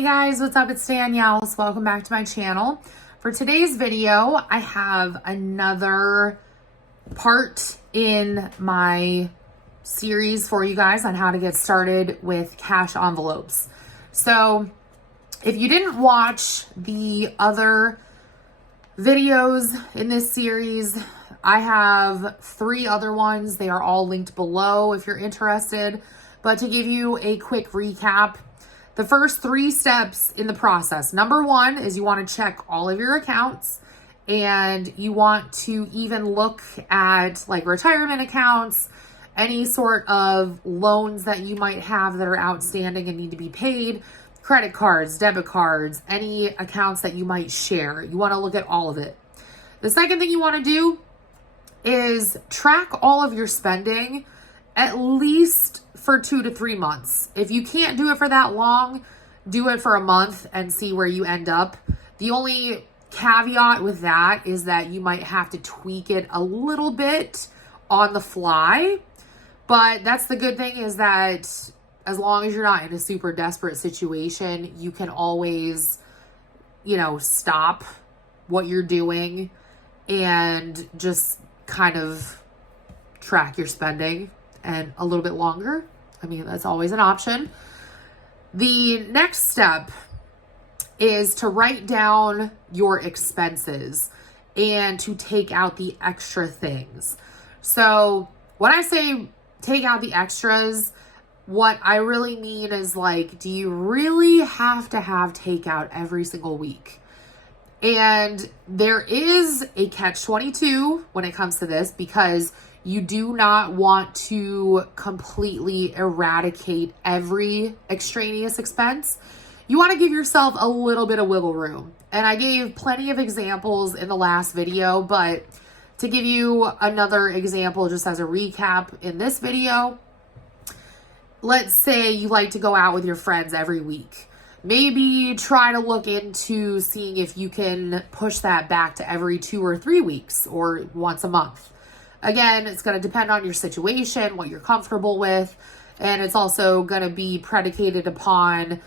Hey guys, what's up? It's Danielle. Welcome back to my channel. For today's video, I have another part in my series for you guys on how to get started with cash envelopes. So if you didn't watch the other videos in this series, I have 3 other ones. They are all linked below if you're interested. But to give you a quick recap, the first 3 steps in the process. Number 1 is you want to check all of your accounts, and you want to even look at like retirement accounts, any sort of loans that you might have that are outstanding and need to be paid, credit cards, debit cards, any accounts that you might share. You want to look at all of it. The second thing you want to do is track all of your spending at least for 2 to 3 months. If you can't do it for that long, do it for a month and see where you end up. The only caveat with that is that you might have to tweak it a little bit on the fly. But that's the good thing, is that as long as you're not in a super desperate situation, you can always, stop what you're doing and just kind of track your spending and a little bit longer. I mean, that's always an option. The next step is to write down your expenses and to take out the extra things. So when I say take out the extras, what I really mean is, like, do you really have to have takeout every single week? And there is a catch-22 when it comes to this, because you do not want to completely eradicate every extraneous expense. You want to give yourself a little bit of wiggle room. And I gave plenty of examples in the last video, but to give you another example just as a recap in this video, let's say you like to go out with your friends every week. Maybe try to look into seeing if you can push that back to every 2 or 3 weeks or once a month. Again, it's going to depend on your situation, what you're comfortable with, and it's also going to be predicated upon,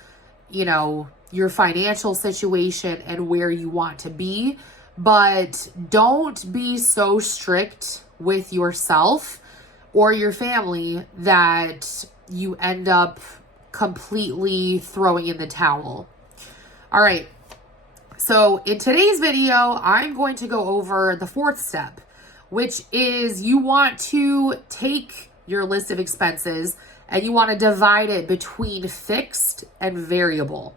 your financial situation and where you want to be. But don't be so strict with yourself or your family that you end up completely throwing in the towel. All right. So in today's video, I'm going to go over the 4th step, which is you want to take your list of expenses and you want to divide it between fixed and variable.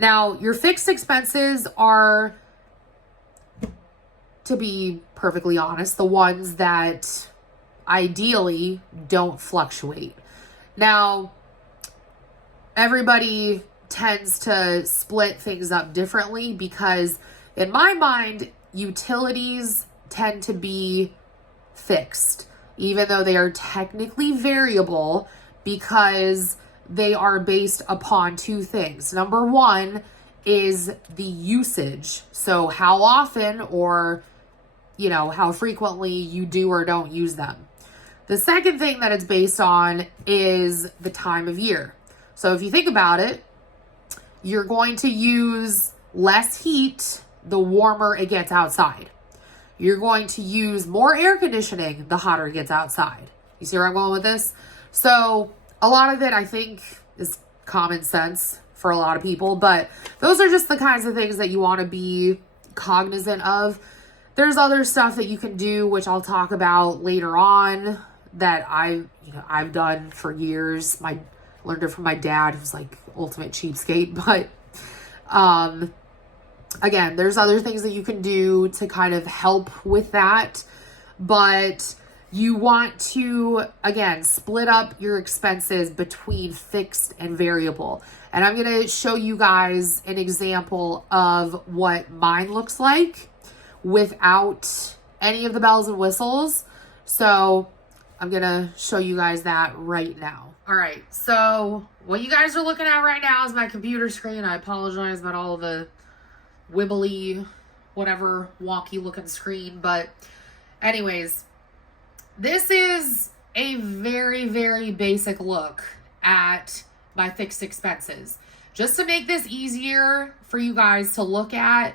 Now, your fixed expenses are, to be perfectly honest, the ones that ideally don't fluctuate. Now, everybody tends to split things up differently, because in my mind, utilities tend to be fixed, even though they are technically variable, because they are based upon 2 things. Number 1 is the usage. So how often or, how frequently you do or don't use them. The second thing that it's based on is the time of year. So if you think about it, you're going to use less heat the warmer it gets outside. You're going to use more air conditioning the hotter it gets outside. You see where I'm going with this? So a lot of it, I think, is common sense for a lot of people, but those are just the kinds of things that you want to be cognizant of. There's other stuff that you can do, which I'll talk about later on, that I've done for years. I learned it from my dad, who's like ultimate cheapskate, but again, there's other things that you can do to kind of help with that, but you want to, again, split up your expenses between fixed and variable. And I'm going to show you guys an example of what mine looks like without any of the bells and whistles. So I'm going to show you guys that right now. All right. So what you guys are looking at right now is my computer screen. I apologize about all the wibbly, whatever, wonky looking screen. But anyways, this is a very, very basic look at my fixed expenses. just to make this easier for you guys to look at,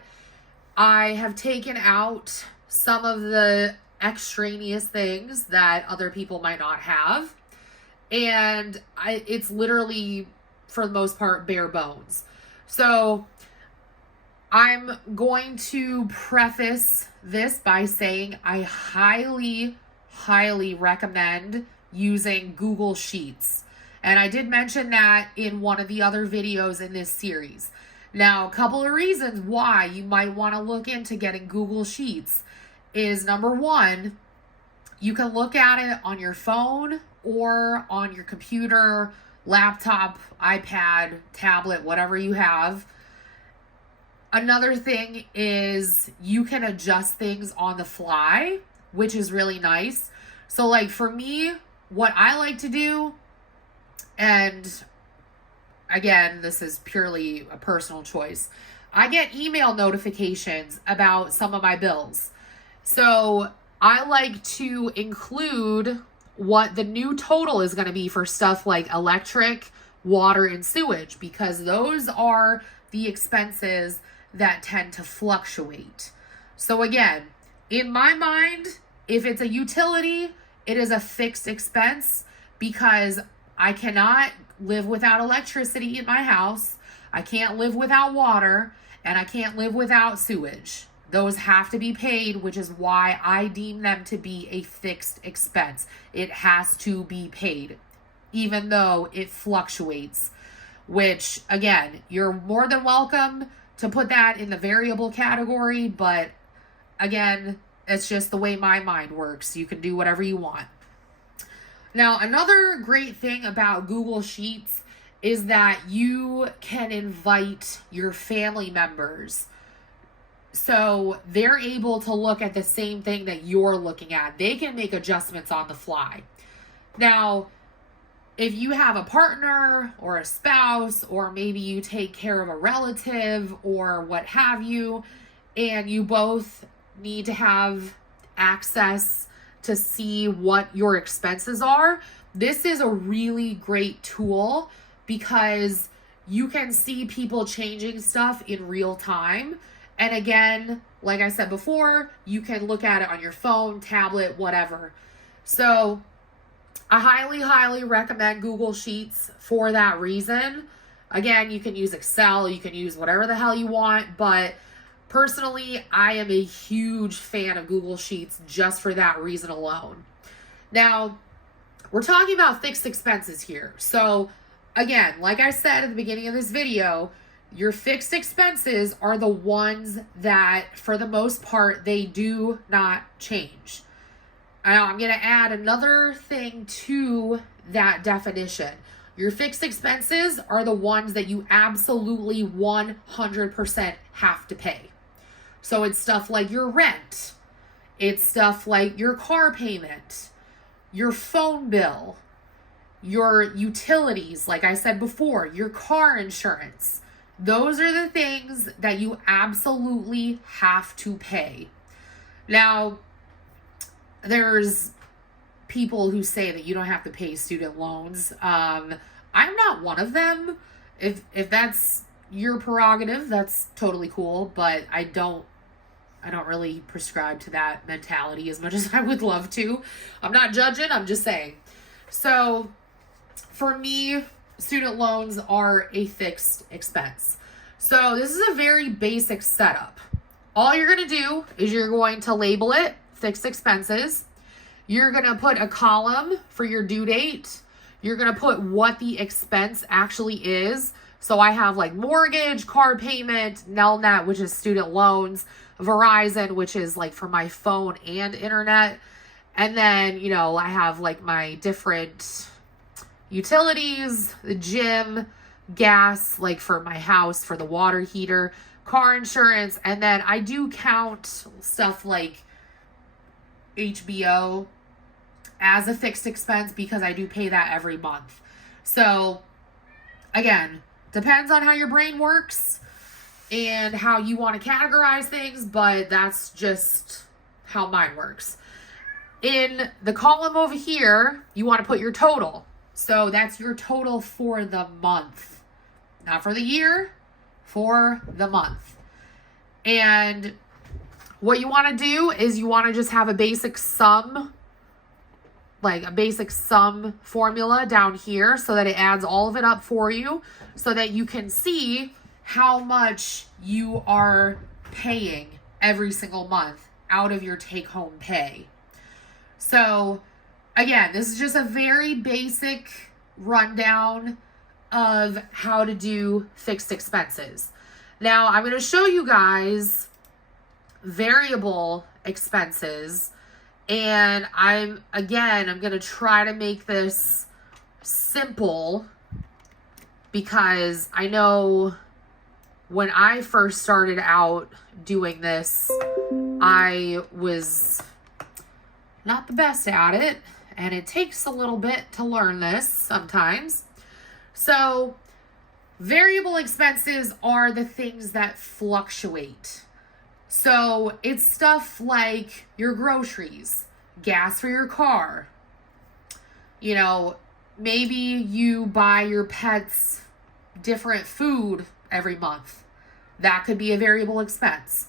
I have taken out some of the extraneous things that other people might not have. And it's literally, for the most part, bare bones. So I'm going to preface this by saying I highly, highly recommend using Google Sheets. And I did mention that in one of the other videos in this series. Now, a couple of reasons why you might want to look into getting Google Sheets is, number one, you can look at it on your phone or on your computer, laptop, iPad, tablet, whatever you have. Another thing is you can adjust things on the fly, which is really nice. So like for me, what I like to do, and again, this is purely a personal choice, I get email notifications about some of my bills. So I like to include what the new total is going to be for stuff like electric, water, and sewage, because those are the expenses that tend to fluctuate. So again, in my mind, if it's a utility, it is a fixed expense because I cannot live without electricity in my house. I can't live without water, and I can't live without sewage. Those have to be paid, which is why I deem them to be a fixed expense. It has to be paid, even though it fluctuates, which again, you're more than welcome to put that in the variable category, but again, it's just the way my mind works. You can do whatever you want. Now, another great thing about Google Sheets is that you can invite your family members. So they're able to look at the same thing that you're looking at. They can make adjustments on the fly. Now, if you have a partner or a spouse, or maybe you take care of a relative or what have you, and you both need to have access to see what your expenses are, this is a really great tool because you can see people changing stuff in real time. And again, like I said before, you can look at it on your phone, tablet, whatever. So I highly, highly recommend Google Sheets for that reason. Again, you can use Excel, you can use whatever the hell you want, but personally, I am a huge fan of Google Sheets just for that reason alone. Now, we're talking about fixed expenses here. So again, like I said at the beginning of this video, your fixed expenses are the ones that, for the most part, they do not change. Now, I'm going to add another thing to that definition. Your fixed expenses are the ones that you absolutely 100% have to pay. So it's stuff like your rent. It's stuff like your car payment, your phone bill, your utilities, like I said before, your car insurance. Those are the things that you absolutely have to pay. Now, there's people who say that you don't have to pay student loans. I'm not one of them. If that's your prerogative, that's totally cool, but I don't really prescribe to that mentality as much as I would love to. I'm not judging, I'm just saying. So for me, student loans are a fixed expense. So this is a very basic setup. All you're going to do is you're going to label it fixed expenses. You're going to put a column for your due date. You're going to put what the expense actually is. So I have like mortgage, car payment, Nelnet, which is student loans, Verizon, which is like for my phone and internet. And then, I have like my different utilities, the gym, gas, like for my house, for the water heater, car insurance. And then I do count stuff like HBO as a fixed expense because I do pay that every month. So again, depends on how your brain works and how you want to categorize things, but that's just how mine works. In the column over here, you want to put your total. So that's your total for the month. not for the year, for the month. And what you want to do is you want to just have a basic sum, like a basic sum formula down here, so that it adds all of it up for you, so that you can see how much you are paying every single month out of your take-home pay. So again, this is just a very basic rundown of how to do fixed expenses. Now I'm going to show you guys variable expenses, and I'm going to try to make this simple, because I know when I first started out doing this, I was not the best at it, and it takes a little bit to learn this sometimes. So variable expenses are the things that fluctuate. So it's stuff like your groceries, gas for your car. You know, maybe you buy your pets different food every month. That could be a variable expense.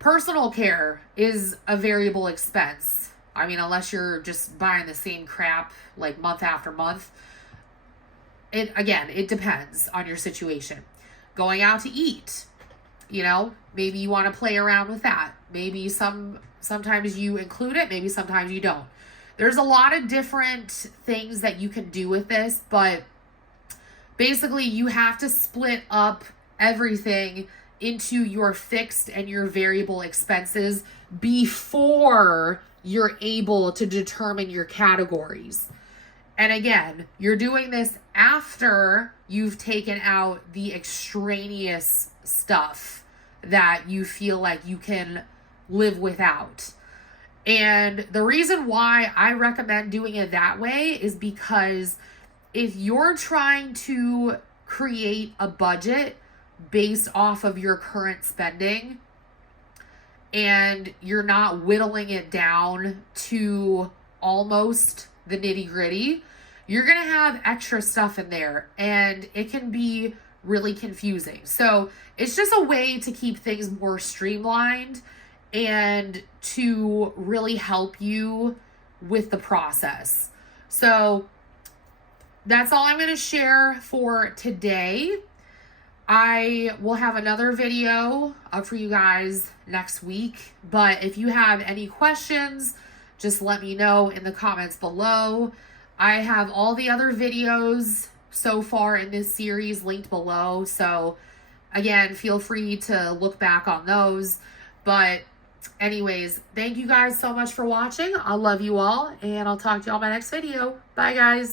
Personal care is a variable expense. I mean, unless you're just buying the same crap like month after month. It depends on your situation. Going out to eat, you know, maybe you want to play around with that. Maybe sometimes you include it, maybe sometimes you don't. There's a lot of different things that you can do with this, but basically you have to split up everything into your fixed and your variable expenses before you're able to determine your categories. And again, you're doing this after you've taken out the extraneous stuff that you feel like you can live without. And the reason why I recommend doing it that way is because if you're trying to create a budget based off of your current spending and you're not whittling it down to almost the nitty-gritty, you're going to have extra stuff in there, and it can be really confusing. So it's just a way to keep things more streamlined and to really help you with the process. So that's all I'm going to share for today. I will have another video up for you guys next week, but if you have any questions, just let me know in the comments below. I have all the other videos so far in this series linked below, so again, feel free to look back on those. But anyways, thank you guys so much for watching. I love you all, and I'll talk to you all in my next video. Bye, guys.